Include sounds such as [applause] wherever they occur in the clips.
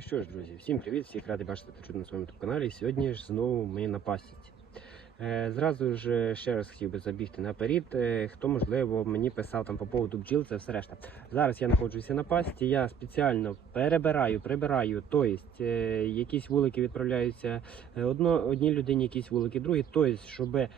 Що ж, друзі, всім привіт, всіх радий бачити та чути на своєму каналі. Сьогодні ж знову ми на пасіці. Е, зразу ж е, ще раз хотів би забігти наперед. Е, хто можливо мені писав там по поводу бджіл, це все решта. Зараз я знаходжуся на пасіці, я спеціально перебираю, прибираю, тобто е, якісь вулики відправляються одно, одній людині, якісь вулики, другі, тобто, щоб е,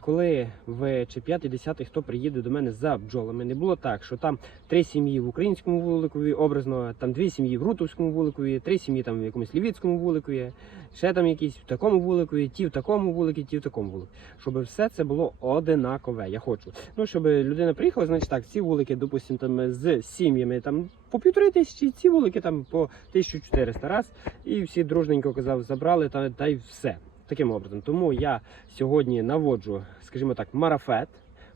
коли в чи 5 10 хто приїде до мене за бджолами, не було так, що там три сім'ї в українському вуликові, образно, там дві сім'ї в Рутовському вуликові, три сім'ї там в якомусь лівіцькому вуликові, ще там якісь в такому вуликові, ті в такому вулику, ті в такому вулику. Щоб все це було одинакове. Я хочу. Ну, щоб людина приїхала, значить так, ці вулики, допустимо, там з сім'ями там по півтори тисячі, ці вулики там по 1400 раз, і всі дружненько казав, забрали та, та й все. Таким образом. Тому я сьогодні наводжу, скажімо так, марафет.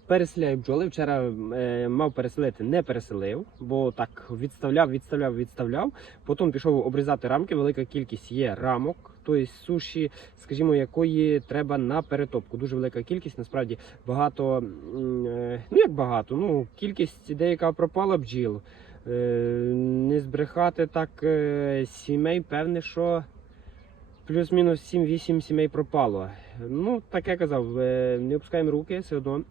Переселяю бджоли. Вчора е, мав переселити, не переселив, бо так відставляв, відставляв, відставляв. Потім пішов обрізати рамки. Велика кількість є рамок, тобто суші, скажімо, якої треба на перетопку. Дуже велика кількість. Насправді багато, е, ну як багато, ну кількість деяка пропала бджіл. Е, не збрехати так е, сімей, певне, що плюс-мінус 7-8 сімей пропало. Ну, так я казав, е, не опускаємо руки все одно.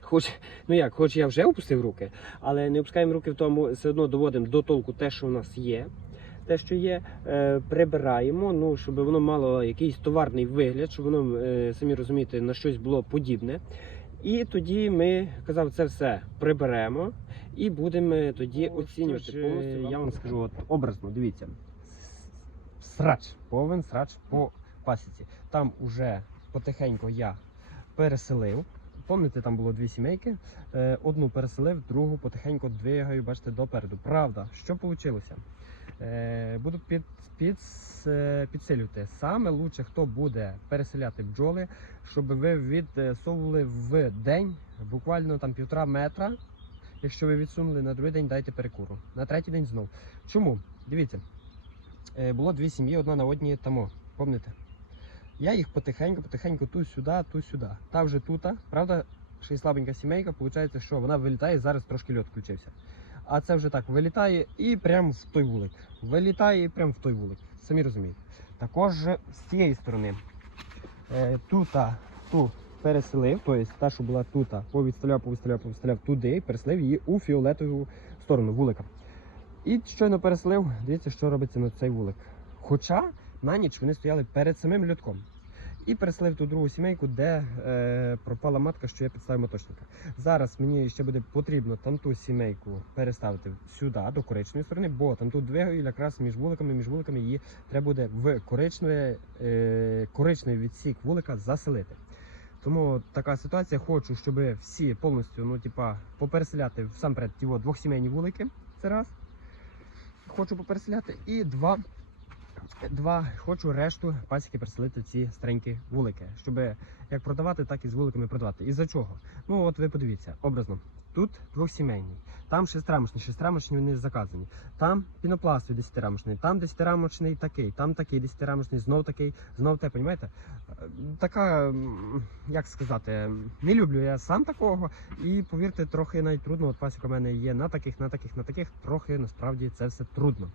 Хоч, ну як, хоч я вже опустив руки, але не опускаємо руки в тому, все одно доводимо до толку те, що у нас є. Те, що є, е, прибираємо, ну, щоб воно мало якийсь товарний вигляд, щоб воно, е, самі розумієте, на щось було подібне. І тоді ми казав, це все приберемо і будемо тоді оцінювати повністю. Я вам скажу от, образно, дивіться. Срач, повен срач по пасіці. Там уже потихеньку я переселив. Пам'ятаєте, там було дві сімейки. Е, Одну переселив, другу потихеньку двигаю, бачите, допереду. Правда, що вийшло? Е, Буду під, під, е, підсилювати. Саме лучше, хто буде переселяти бджоли, щоб ви відсовували в день буквально там півтора метра. Якщо ви відсунули на другий день, дайте перекуру. На третій день знов. Чому? Дивіться, було дві сім'ї, одна на одній тому. Пам'ятаєте? Я їх потихеньку, потихеньку ту сюди, ту сюди. Та вже тут, правда, ще й слабенька сімейка, виходить, що вона вилітає, зараз трошки льот включився. А це вже так вилітає і прямо в той вулик. Вилітає і прямо в той вулик. Самі розумієте. Також з цієї сторони. Е, тута, ту переселив, тобто та, що була тут, повідставляв, повідставляв, повідставляв туди, переселив її у фіолетову сторону вулика. І щойно переселив, дивіться, що робиться на цей вулик. Хоча на ніч вони стояли перед самим льотком. І переселив ту другу сімейку, де е, пропала матка, що я підставив моточника. Зараз мені ще буде потрібно там ту сімейку переставити сюди, до коричневої сторони, бо там тут двигаю якраз між вуликами, між вуликами її треба буде в е, коричневий відсік вулика заселити. Тому така ситуація. Хочу, щоб всі повністю ну, типа, попереселяти всамперед ті от двохсімейні вулики. Це раз. Хочу попереселяти. І два. Два, хочу решту пасіки переселити в ці старенькі вулики, щоб як продавати, так і з вуликами продавати. І за чого? Ну от ви подивіться, образно. Тут двохсімейний, там шестирамочний, шестирамочні вони заказані. Там пінопластовий десятирамочний, там десятирамочний такий, там такий десятирамочний, знов такий, знов те, понімаєте? Е, Така, як сказати, не люблю я сам такого. І повірте, трохи навіть трудно. От пасіка у мене є на таких, на таких, на таких. Трохи насправді це все трудно.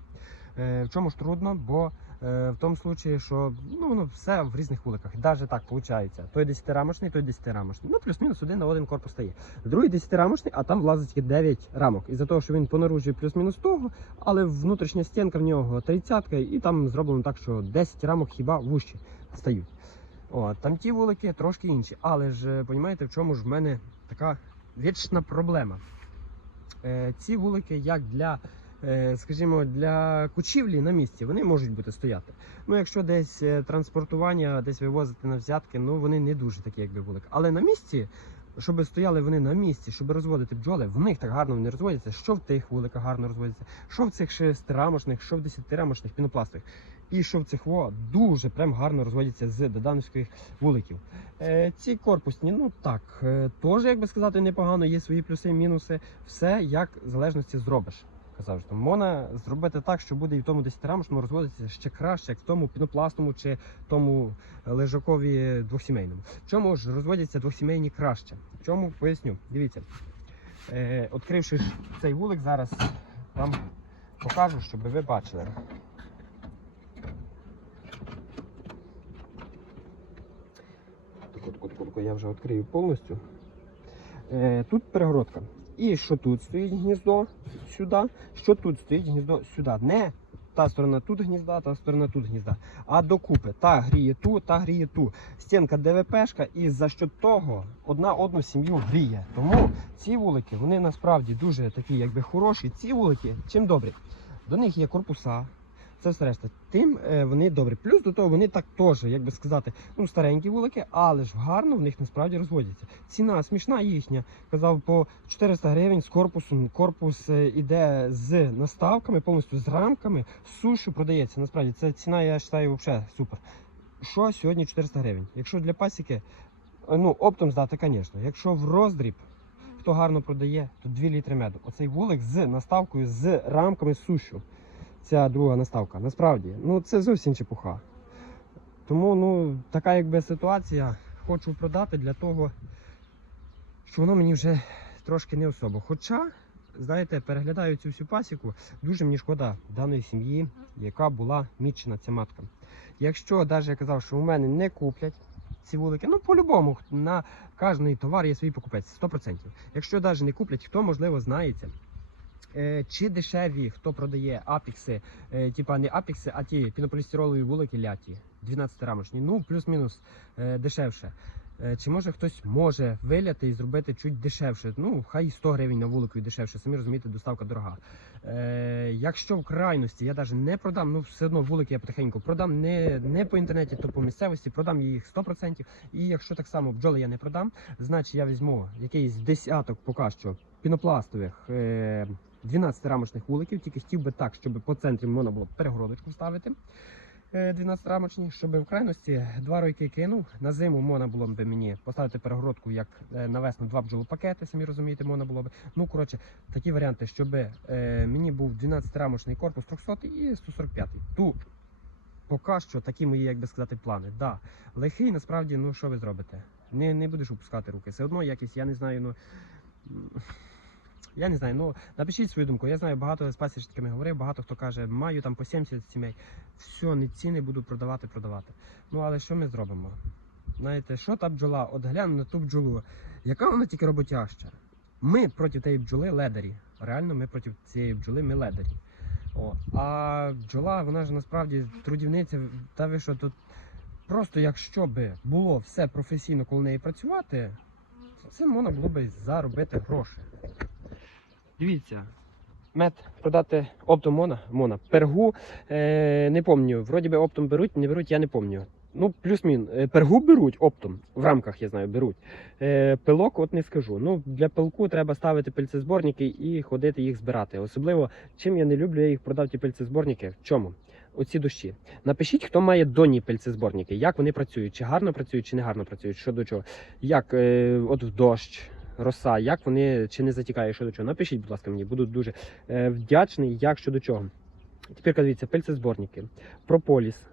Е, в чому ж трудно? Бо в тому случаї, що ну, воно все в різних вуликах. Навіть так виходить. Той 10-рамочний, той 10-рамочний. Ну, плюс-мінус один на один корпус стає. Другий 10-рамочний, а там влазить 9 рамок. Із-за того, що він по наружі плюс-мінус того, але внутрішня стінка в нього 30-ка, і там зроблено так, що 10 рамок хіба вужчі стають. О, там ті вулики трошки інші. Але ж, розумієте, в чому ж в мене така вічна проблема. Е, ці вулики як для е, скажімо, для кучівлі на місці вони можуть бути стояти. Ну, якщо десь е, транспортування, десь вивозити на взятки, ну вони не дуже такі, якби вулик. Але на місці, щоб стояли вони на місці, щоб розводити бджоли, в них так гарно вони розводяться, що в тих вуликах гарно розводяться, що в цих шестирамочних, що в десятирамочних пінопластових. І що в цих во дуже прям гарно розводяться з додановських вуликів. Е, ці корпусні, ну так, е, теж, як би сказати, непогано, є свої плюси і мінуси. Все як в залежності зробиш казав, що можна зробити так, що буде і в тому 10-рамочному розводитися ще краще, як в тому пінопластому чи тому е, лежакові двохсімейному. В чому ж розводяться двохсімейні краще? В чому поясню? Дивіться, е, відкривши цей вулик, зараз вам покажу, щоб ви бачили. Я вже відкрию повністю. Е, тут перегородка. І що тут стоїть гніздо сюди, що тут стоїть гніздо сюди. Не та сторона тут гнізда, та сторона тут гнізда. А докупи та гріє ту, та гріє ту. Стінка ДВПшка, і за що того одна одну сім'ю гріє. Тому ці вулики вони насправді дуже такі, якби хороші. Ці вулики чим добрі. До них є корпуса. Це все решта. Тим е, вони добрі. Плюс до того вони так теж, як би сказати, ну старенькі вулики, але ж гарно в них насправді розводяться. Ціна смішна їхня. Казав по 400 гривень з корпусом. Корпус е, іде з наставками, повністю з рамками. Сушу продається. Насправді це ціна, я вважаю, взагалі супер. Що сьогодні 400 гривень? Якщо для пасіки, е, ну оптом здати, звісно. Якщо в роздріб. Хто гарно продає, то 2 літри меду. Оцей вулик з наставкою, з рамками сушу ця друга наставка. Насправді, ну це зовсім чепуха. Тому ну, така якби ситуація хочу продати для того, що воно мені вже трошки не особо. Хоча, знаєте, переглядаю цю всю пасіку, дуже мені шкода даної сім'ї, яка була мічена ця матка. Якщо навіть я казав, що у мене не куплять ці вулики, ну по-любому на кожний товар є свій покупець, 100%. Якщо навіть не куплять, хто можливо знається. Е, Чи дешеві, хто продає апікси, е, типа не апікси, а ті пінополістиролові вулики ляті, 12 рамочні, ну плюс-мінус е, дешевше. Чи може хтось може виляти і зробити чуть дешевше? Ну, хай 100 гривень на вулику і дешевше, самі розумієте, доставка дорога. Е, якщо в крайності я навіть не продам, ну все одно вулики я потихеньку продам не, не по інтернеті, то по місцевості, продам їх 100%. І якщо так само бджоли я не продам, значить я візьму якийсь десяток поки що пінопластових. 12 рамочних вуликів, тільки хотів би так, щоб по центрі можна було перегородочку вставити. е, 12 рамочні, щоб в крайності два ройки кинув. На зиму можна було б мені поставити перегородку, як е, на весну два бджолопакети, самі розумієте, можна було б. Ну, коротше, такі варіанти, щоб е, мені був 12 рамочний корпус 300 і 145. Ту поки що такі мої, як би сказати, плани. Да, лихий, насправді, ну що ви зробите? Не, не будеш опускати руки. Все одно якісь, я не знаю, ну. Я не знаю, ну напишіть свою думку. Я знаю, багато з пасічниками говорив, багато хто каже, маю там по 70 сімей. Все, не ціни буду продавати, продавати. Ну але що ми зробимо? Знаєте, що та бджола? От гляну на ту бджолу. Яка вона тільки роботяща? Ми проти тієї бджоли ледарі. Реально, ми проти цієї бджоли ми ледарі. О, а бджола, вона ж насправді трудівниця, та ви що тут просто якщо би було все професійно коло неї працювати, це можна було би заробити гроші. Дивіться. Мед продати оптом мона, мона. Пергу е, не пам'ятаю. Вроді би оптом беруть, не беруть, я не пам'ятаю. Ну, плюс-мін. Е, Пергу беруть оптом. В рамках, я знаю, беруть. Е, пилок, от не скажу. Ну, для пилку треба ставити пильцезборники і ходити їх збирати. Особливо, чим я не люблю, я їх продав ті пильцезборники. В чому? Оці дощі. Напишіть, хто має донні пильцезборники, як вони працюють, чи гарно працюють, чи не гарно працюють, що до чого. Як е, от в дощ, роса, як вони чи не затікає, що до чого. Напишіть, будь ласка, мені, буду дуже е, вдячний, як що до чого. Тепер дивіться, пильцезборники, прополіс.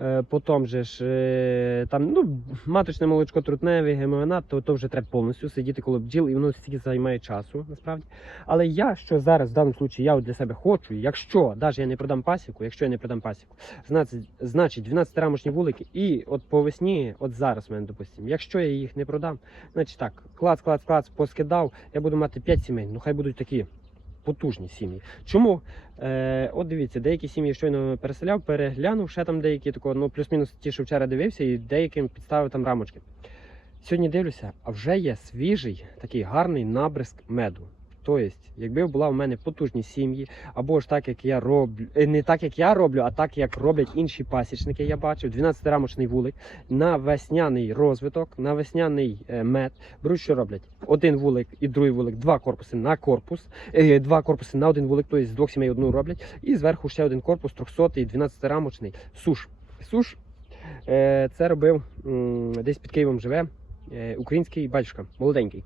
Е, Потім же ж е, там ну, маточне молочко трутневе, гемоенат, то, то вже треба повністю сидіти коло бджіл, і воно стільки займає часу, насправді. Але я що зараз в даному випадку я для себе хочу, якщо навіть я не продам пасіку, якщо я не продам пасіку, значить, значить 12 рамочні вулики, і от по весні, от зараз в мене, допустимо, якщо я їх не продам, значить так, клац, клац, клац, поскидав, я буду мати 5 сімей, ну хай будуть такі. Потужні сім'ї. Чому? Е, от дивіться, деякі сім'ї щойно переселяв, переглянув, ще там деякі такого, ну плюс-мінус ті, що вчора дивився, і деяким підставив там рамочки. Сьогодні дивлюся, а вже є свіжий, такий гарний набризк меду. Тобто, якби була в мене потужні сім'ї, або ж так, як я роблю, е, не так, як я роблю, а так, як роблять інші пасічники, я бачив, 12-рамочний вулик на весняний розвиток, на весняний е, мед. Беруть, що роблять? Один вулик і другий вулик, два корпуси на корпус, е, два корпуси на один вулик, тобто з двох сімей одну роблять, і зверху ще один корпус, 300 і 12-рамочний суш. Суш це робив десь під Києвом живе український батюшка, молоденький.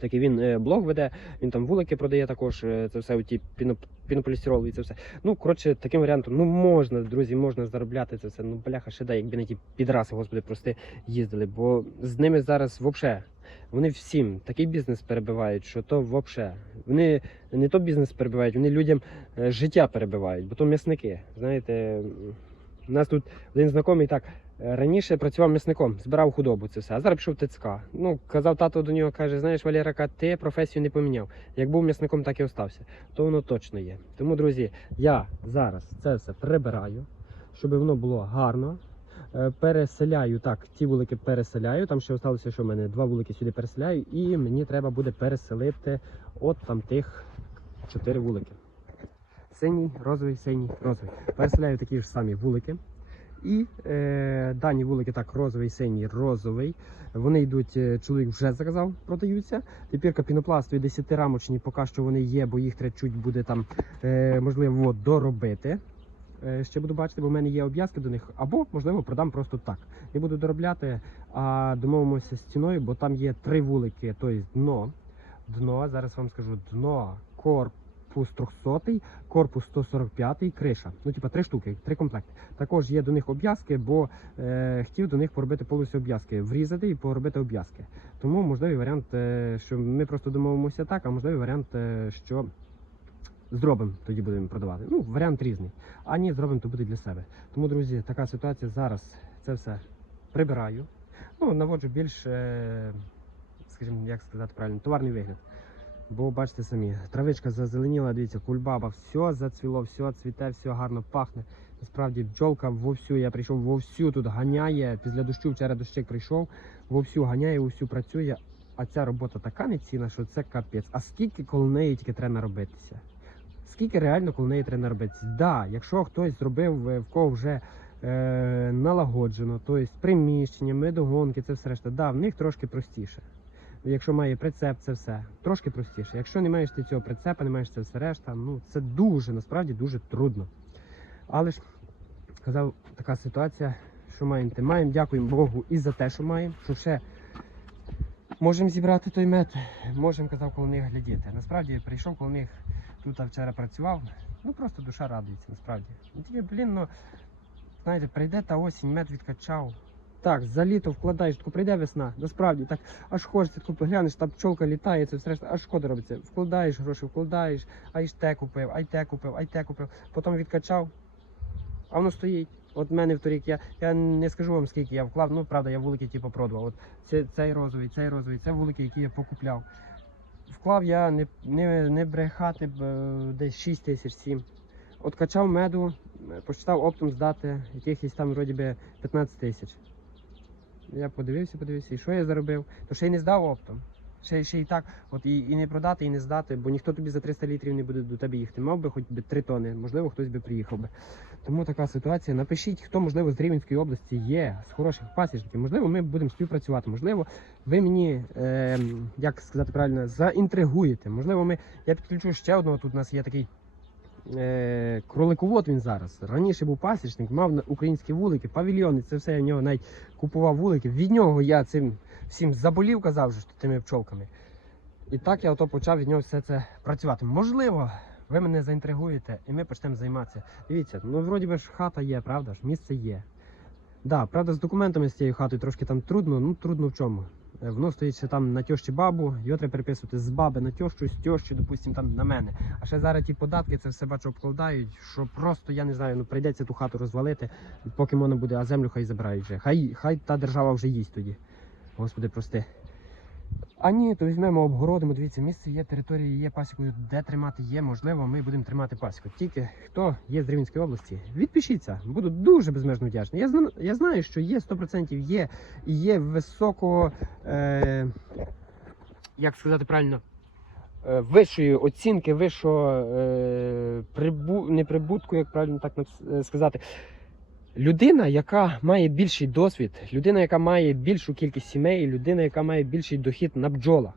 Такий він е, блог веде, він там вулики продає також, е, це все оті піно, пінополістиролові, це все. Ну, коротше, таким варіантом, ну можна, друзі, можна заробляти це все. Ну, бляха, дай, якби не ті підраси, господи, прости, їздили. Бо з ними зараз взагалі, вони всім такий бізнес перебивають, що то взагалі. Вони не то бізнес перебивають, вони людям е, життя перебивають, бо то м'ясники. Знаєте, У нас тут один знайомий так е, раніше працював м'ясником, збирав худобу це все, а зараз пішов в ТЦК. Ну, казав тато до нього, каже, знаєш, Валера, ти професію не поміняв. Як був м'ясником, так і остався. То воно точно є. Тому, друзі, я зараз це все прибираю, щоб воно було гарно. Е, Переселяю так, ті вулики переселяю. Там ще залишилося, що в мене два вулики сюди переселяю, і мені треба буде переселити от там тих чотири вулики. Синій, розовий, синій, розовий. Переселяю такі ж самі вулики. І е, дані вулики так, розовий, синій, розовий. Вони йдуть, е, чоловік вже заказав, продаються. Тепер пінопластові 10-рамочні, поки що вони є, бо їх чуть буде там, е, можливо, доробити. Е, ще буду бачити, бо в мене є обв'язки до них, або, можливо, продам просто так. Не буду доробляти, а домовимося з ціною, бо там є три вулики, тобто дно. Дно, зараз вам скажу, дно, корпус 300, корпус 145, криша. Ну, типа три штуки, три комплекти. Також є до них обв'язки, бо е, хотів до них поробити повністю обв'язки, врізати і поробити обв'язки. Тому можливий варіант, е, що ми просто домовимося так, а можливий варіант, е, що зробимо, тоді будемо продавати. Ну, варіант різний. А ні, зробимо, то буде для себе. Тому, друзі, така ситуація зараз це все прибираю. Ну, наводжу більш, е, скажімо, як сказати правильно, товарний вигляд. Бо бачите самі, травичка зазеленіла, дивіться, кульбаба, все зацвіло, все цвіте, все гарно пахне. Насправді бджолка вовсю, я прийшов вовсю тут ганяє. Після дощу вчора дощик прийшов, вовсю ганяє, вовсю працює. А ця робота така неціна, що це капець. А скільки коло неї тільки треба наробитися? Скільки реально коло неї треба наробитися? Да, якщо хтось зробив, е, в кого вже е, налагоджено, тобто приміщення, медогонки, це все решта, да, в них трошки простіше. Якщо має прицеп, це все трошки простіше. Якщо не маєш ти цього прицепа, не маєш це все решта, ну це дуже, насправді дуже трудно. Але ж казав, така ситуація, що маємо, те маємо. Дякуємо Богу і за те, що маємо, що ще можемо зібрати той мед, можемо, казав, коло них глядіти. Насправді прийшов коло них тут вчора працював. Ну просто душа радується, насправді. Ну, Тільки, блін, ну знаєте, прийде та осінь, мед відкачав. Так, за літо вкладаєш, тако прийде весна, насправді так аж хочеться, тако поглянеш, та пчолка літає, це все решта, аж шкода робиться. Вкладаєш гроші, вкладаєш, а й те купив, а й те купив, а й те купив. Потім відкачав, а воно стоїть. От в мене в торік я, я не скажу вам скільки я вклав, ну правда, я вулики типу продавав. От це, цей розовий, цей розовий, це вулики, які я покупляв. Вклав я не, не, не брехати десь 6 тисяч 7. От качав меду, почитав оптом здати, якихось там вроді би 15 тисяч. Я подивився, подивився, і що я заробив? То ще й не здав оптом. Ще, ще й так, от і, і не продати, і не здати, бо ніхто тобі за 300 літрів не буде до тебе їхати. Мав би хоч би 3 тони, можливо, хтось би приїхав би. Тому така ситуація. Напишіть, хто, можливо, з Рівненської області є, з хороших пасічників. Можливо, ми будемо співпрацювати. Можливо, ви мені, е, як сказати правильно, заінтригуєте. Можливо, ми, я підключу ще одного. Тут у нас є такий кроликовод він зараз. Раніше був пасічник, мав українські вулики, павільйони, це все я в нього навіть купував вулики. Від нього я цим всім заболів, казав що тими пчолками. І так я ото почав від нього все це працювати. Можливо, ви мене заінтригуєте і ми почнемо займатися. Дивіться, ну вроді би ж хата є, правда ж? Місце є. Да, правда, з документами з цією хатою трошки там трудно, ну трудно в чому. Е, Воно стоїть там на тьощі бабу, його треба переписувати з баби на тьощу, з тьощі, допустимо, там на мене. А ще зараз ті податки, це все бачу обкладають, що просто я не знаю, ну прийдеться ту хату розвалити, поки можна буде, а землю хай забирають вже. Хай, хай та держава вже їсть тоді. Господи, прости. А ні, то візьмемо, обгородимо. Дивіться, місце є, території є пасікою, де тримати є. Можливо, ми будемо тримати пасіку. Тільки хто є з Рівненської області, відпишіться. Буду дуже безмежно вдячний. Я знаю, що є 100% є і є високого, е, як сказати правильно, е, вищої оцінки, вищого е, прибу, не прибутку, як правильно так е, сказати. Людина, яка має більший досвід, людина, яка має більшу кількість сімей, людина, яка має більший дохід на бджолах.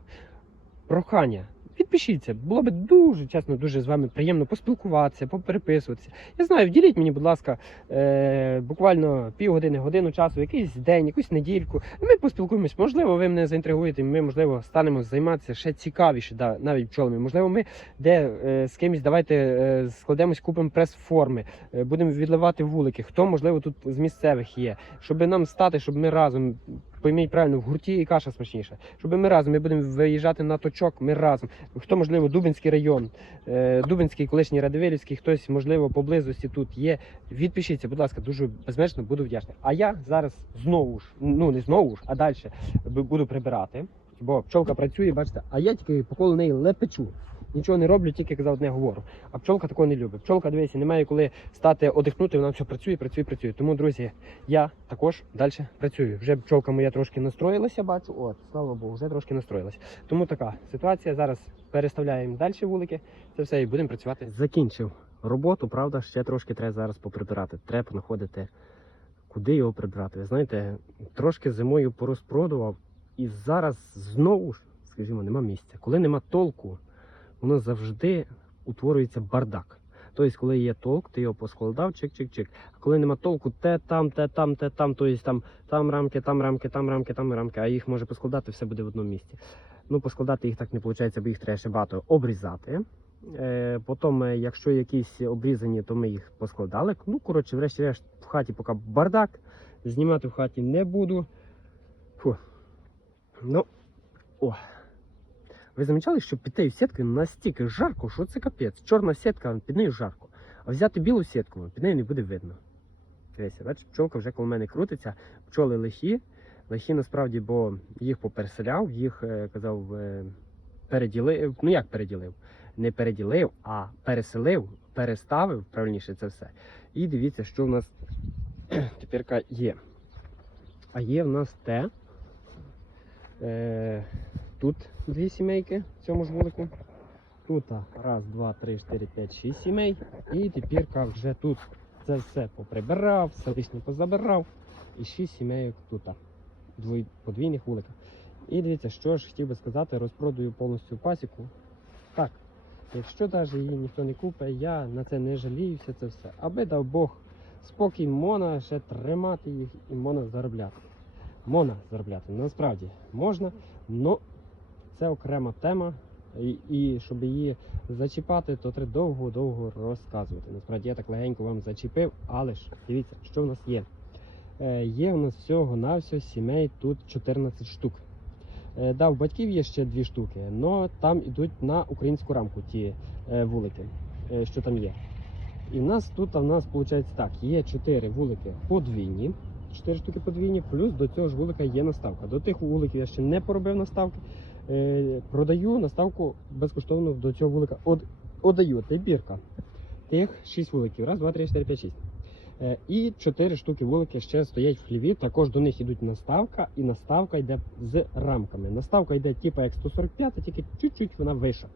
Прохання. Підпишіться, було би дуже чесно, дуже з вами приємно поспілкуватися, попереписуватися. Я знаю, вділіть мені, будь ласка, е, буквально півгодини, годину часу, якийсь день, якусь недільку. Ми поспілкуємось. Можливо, ви мене заінтригуєте, ми, можливо, станемо займатися ще цікавіше, да, навіть пчолами. Можливо, ми де е, з кимось давайте е, складемось, купимо прес-форми, е, будемо відливати вулики. Хто, можливо, тут з місцевих є, щоб нам стати, щоб ми разом пойміть правильно, в гурті і каша смачніша. Щоб ми разом, ми будемо виїжджати на точок, ми разом. Хто, можливо, Дубинський район, е, Дубинський, колишній Радивилівський, хтось, можливо, поблизості тут є. Відпишіться, будь ласка, дуже безмежно буду вдячний. А я зараз знову ж, ну не знову ж, а далі буду прибирати. Бо пчолка працює, бачите, а я тільки по колу неї лепечу. Нічого не роблю, тільки казав одне говорю. А пчолка такого не любить. Пчолка, дивіться, немає коли стати одихнути, вона все працює, працює, працює. Тому, друзі, я також далі працюю. Вже пчолка моя трошки настроїлася, бачу. От, слава Богу, вже трошки настроїлася. Тому така ситуація. Зараз переставляємо далі вулики. Це все і будемо працювати. Закінчив роботу, правда, ще трошки треба зараз поприбирати. Треба знаходити, куди його прибрати. Ви знаєте, трошки зимою порозпродував, і зараз знову ж, скажімо, нема місця. Коли нема толку, воно завжди утворюється бардак. Тобто, коли є толк, ти його поскладав, чик-чик-чик. А коли нема толку, те там, те там, те там, тобто там, там рамки, там рамки, там рамки, там рамки, а їх може поскладати, все буде в одному місці. Ну, поскладати їх так не виходить, бо їх треба ще багато обрізати. Е, потім, е, якщо якісь обрізані, то ми їх поскладали. Ну, коротше, врешті-решт, в хаті поки бардак. Знімати в хаті не буду. Фу. Ну, о. Ви замічали, що під тією сіткою настільки жарко, що це капець. Чорна сітка, під нею жарко. А взяти білу сітку, під нею не буде видно. Дивіться, бачиш, пчолка вже коло мене крутиться, пчоли лихі. Лихі насправді, бо їх попереселяв, їх е, казав, е, переділив. Ну як переділив? Не переділив, а переселив, переставив, правильніше це все. І дивіться, що в нас [clears throat] тепер є. А є в нас те. Е, тут дві сімейки в цьому ж вулику. Тут раз, два, три, чотири, п'ять, шість сімей. І тепер вже тут це все поприбирав, все лишнє позабирав. І шість сімейок тут. а, Двой, подвійних вуликах. І дивіться, що ж хотів би сказати, розпродаю повністю пасіку. Так, якщо навіть її ніхто не купить, я на це не жалію, все це все. Аби дав Бог спокій, можна ще тримати їх і можна заробляти. Можна заробляти. Насправді можна, але це окрема тема. І, і щоб її зачіпати, то треба довго-довго розказувати. Насправді я так легенько вам зачепив, але ж дивіться, що в нас є. Е, є у нас всього на всього сімей тут 14 штук. Е, да, у батьків є ще дві штуки, але там йдуть на українську рамку ті е, вулики, е, що там є. І в нас тут, в нас виходить так, є 4 вулики подвійні, 4 штуки подвійні, плюс до цього ж вулика є наставка. До тих вуликів я ще не поробив наставки. Е, продаю наставку безкоштовно до цього вулика. От, отдаю, це бірка. Тих 6 вуликів. Раз, два, три, чотири, п'ять, шість. Е, і 4 штуки вулики ще стоять в хліві. Також до них йдуть наставка, і наставка йде з рамками. Наставка йде типу як 145, тільки чуть-чуть вона вища.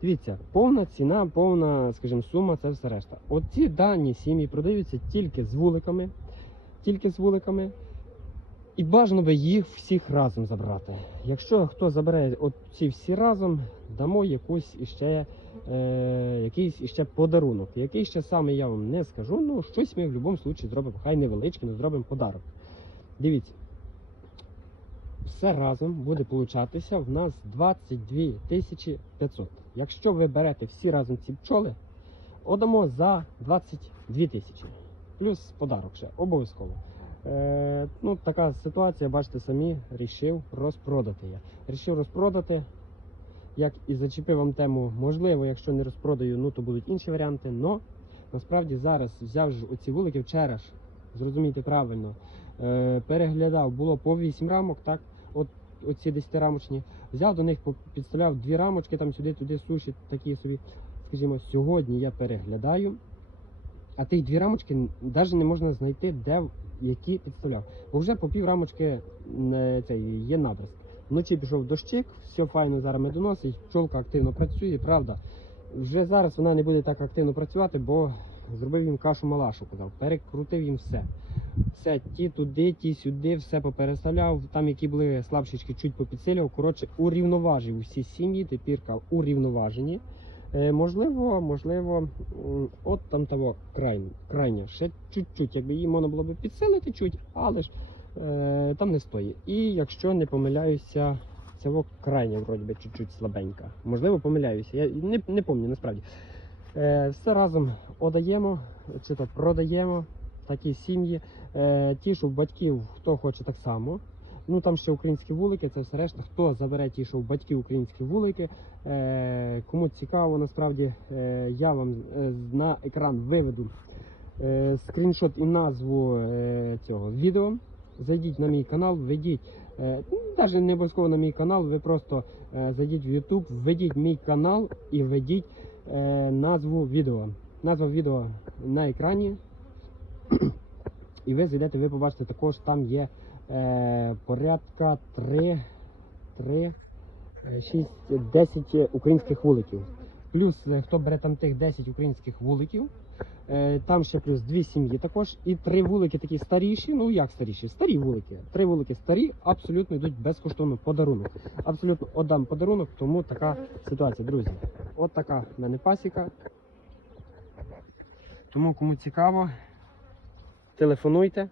Дивіться, повна ціна, повна, скажімо, сума це все решта. Оці дані сім'ї продаються тільки з вуликами, тільки з вуликами. І бажано би їх всіх разом забрати. Якщо хто забере ці всі разом, дамо якусь іще, е, якийсь іще подарунок. Який ще саме я вам не скажу, ну щось ми в будь-якому випадку зробимо, хай невеличкий, але зробимо подарок. Дивіться, все разом буде получатися в нас 22 тисячі 500. Якщо ви берете всі разом ці пчоли, отдамо за 22 тисячі. Плюс подарок ще обов'язково. Е, ну, така ситуація, бачите самі, рішив розпродати я. Рішив розпродати. Як і зачепив вам тему, можливо, якщо не розпродаю, ну то будуть інші варіанти. Но насправді зараз взяв ж оці вулики вчора ж, зрозумійте правильно, е, переглядав, було по 8 рамок, так, от оці 10-рамочні. Взяв до них, підставляв дві рамочки, там сюди-туди суші, такі собі. Скажімо, сьогодні я переглядаю, а тих дві рамочки навіть не можна знайти, де які підставляв. Бо вже по пів рамочки цей, є набраз. Вночі пішов дощик, все файно зараз медоносить, пчолка активно працює, правда. Вже зараз вона не буде так активно працювати, бо зробив їм кашу малашу, перекрутив їм все. Все, ті туди, ті сюди, все попереставляв. Там, які були слабшечки, чуть попідсилював. Коротше, урівноважив усі сім'ї, тепер урівноважені. Е, можливо, можливо, от там того крайня, крайня, ще чуть-чуть, якби її можна було б підсилити чуть, але ж е, там не стоїть. І якщо не помиляюся, цього крайня вроді би чуть-чуть слабенька. Можливо, помиляюся. Я не, не пам'ятаю насправді. Е, все разом одаємо, чи то продаємо такі сім'ї. Е, ті, що батьків, хто хоче так само. Ну там ще українські вулики, це все решта. Хто забере ті, що в батьки українські вулики. Е, кому цікаво, насправді е, я вам е, на екран виведу е, скріншот і назву е, цього відео. Зайдіть на мій канал, введіть, е, ну, навіть не обов'язково на мій канал, ви просто е, зайдіть в YouTube, введіть мій канал і введіть е, назву відео. Назва відео на екрані. І ви зайдете, ви побачите також там є е, порядка 3, 3, 6, 10 українських вуликів. Плюс е, хто бере там тих 10 українських вуликів, е, там ще плюс дві сім'ї також. І три вулики такі старіші. Ну як старіші? Старі вулики. Три вулики старі, абсолютно йдуть безкоштовно подарунок. Абсолютно отдам подарунок, тому така ситуація, друзі. От така в мене пасіка. Тому кому цікаво, телефонуйте.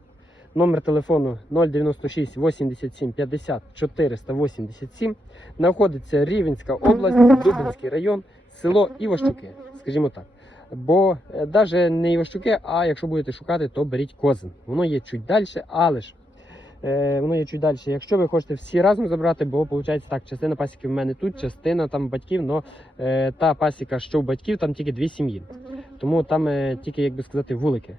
Номер телефону 096 87 50 487. Знаходиться Рівенська область, Дубинський район, село Іващуки, скажімо так. Бо навіть не Іващуки, а якщо будете шукати, то беріть козин. Воно є чуть далі, але ж е, воно є чуть далі. Якщо ви хочете всі разом забрати, бо виходить так, частина пасіки в мене тут, частина там батьків, але е, та пасіка, що у батьків, там тільки дві сім'ї. Тому там е, тільки, як би сказати, вулики.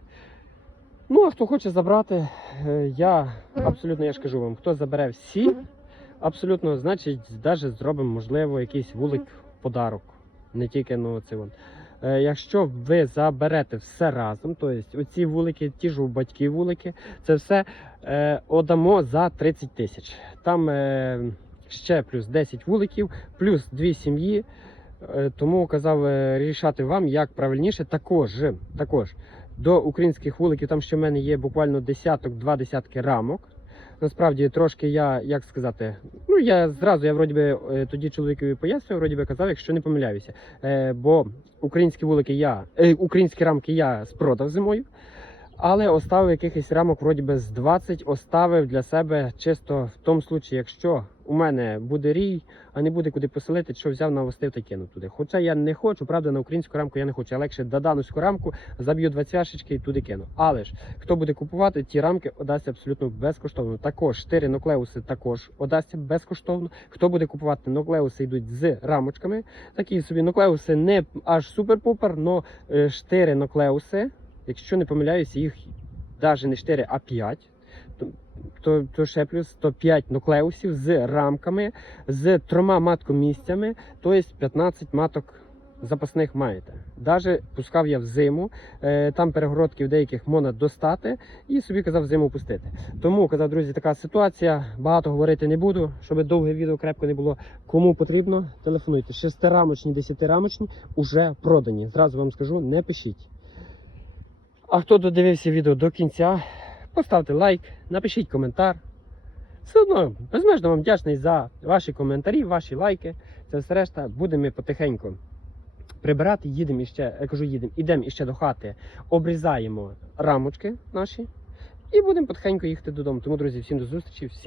Ну, а хто хоче забрати, е, я абсолютно я ж кажу вам, хто забере всі, абсолютно, значить, навіть зробимо, можливо, якийсь вулик подарок. Не тільки ну, це вон. Е, Якщо ви заберете все разом, тобто оці вулики, ті ж у батьків вулики, це все е, отдамо за 30 тисяч. Там е, ще плюс 10 вуликів, плюс дві сім'ї. Е, Тому казав е, рішати вам, як правильніше. Також, також до українських вуликів, там ще в мене є буквально десяток, два десятки рамок. Насправді трошки я, як сказати, ну я зразу я вроді би е, тоді чоловікові пояснював, вроді би казав, якщо не помиляюся. Е, бо українські вулики я, е, українські рамки я спродав зимою. Але оставив якихось рамок, вроді би з 20, оставив для себе чисто в тому случаї, якщо у мене буде рій, а не буде куди поселити, що взяв, навостив та кинув туди. Хоча я не хочу, правда, на українську рамку я не хочу. Я легше додановську рамку заб'ю два цвяшечки і туди кину. Але ж хто буде купувати, ті рамки одасться абсолютно безкоштовно. Також 4 ноклеуси також одасться безкоштовно. Хто буде купувати ноклеуси, йдуть з рамочками. Такі собі ноклеуси не аж супер-пупер, але 4 ноклеуси. Якщо не помиляюся, їх навіть не 4, а 5. То, то, ще плюс то 5 нуклеусів з рамками, з трьома маткомісцями, тобто 15 маток запасних маєте. Даже пускав я в зиму, е, там перегородки в деяких можна достати і собі казав зиму пустити. Тому казав, друзі, така ситуація. Багато говорити не буду, щоб довге відео крепко не було. Кому потрібно, телефонуйте. Шестирамочні, десятирамочні вже продані. Зразу вам скажу, не пишіть. А хто додивився відео до кінця, поставте лайк, напишіть коментар. Все одно безмежно вам вдячний за ваші коментарі, ваші лайки. Це все решта. Будемо потихеньку прибирати, їдемо іще, я кажу, їдемо, ідемо іще до хати, обрізаємо рамочки наші і будемо потихеньку їхати додому. Тому, друзі, всім до зустрічі, всім.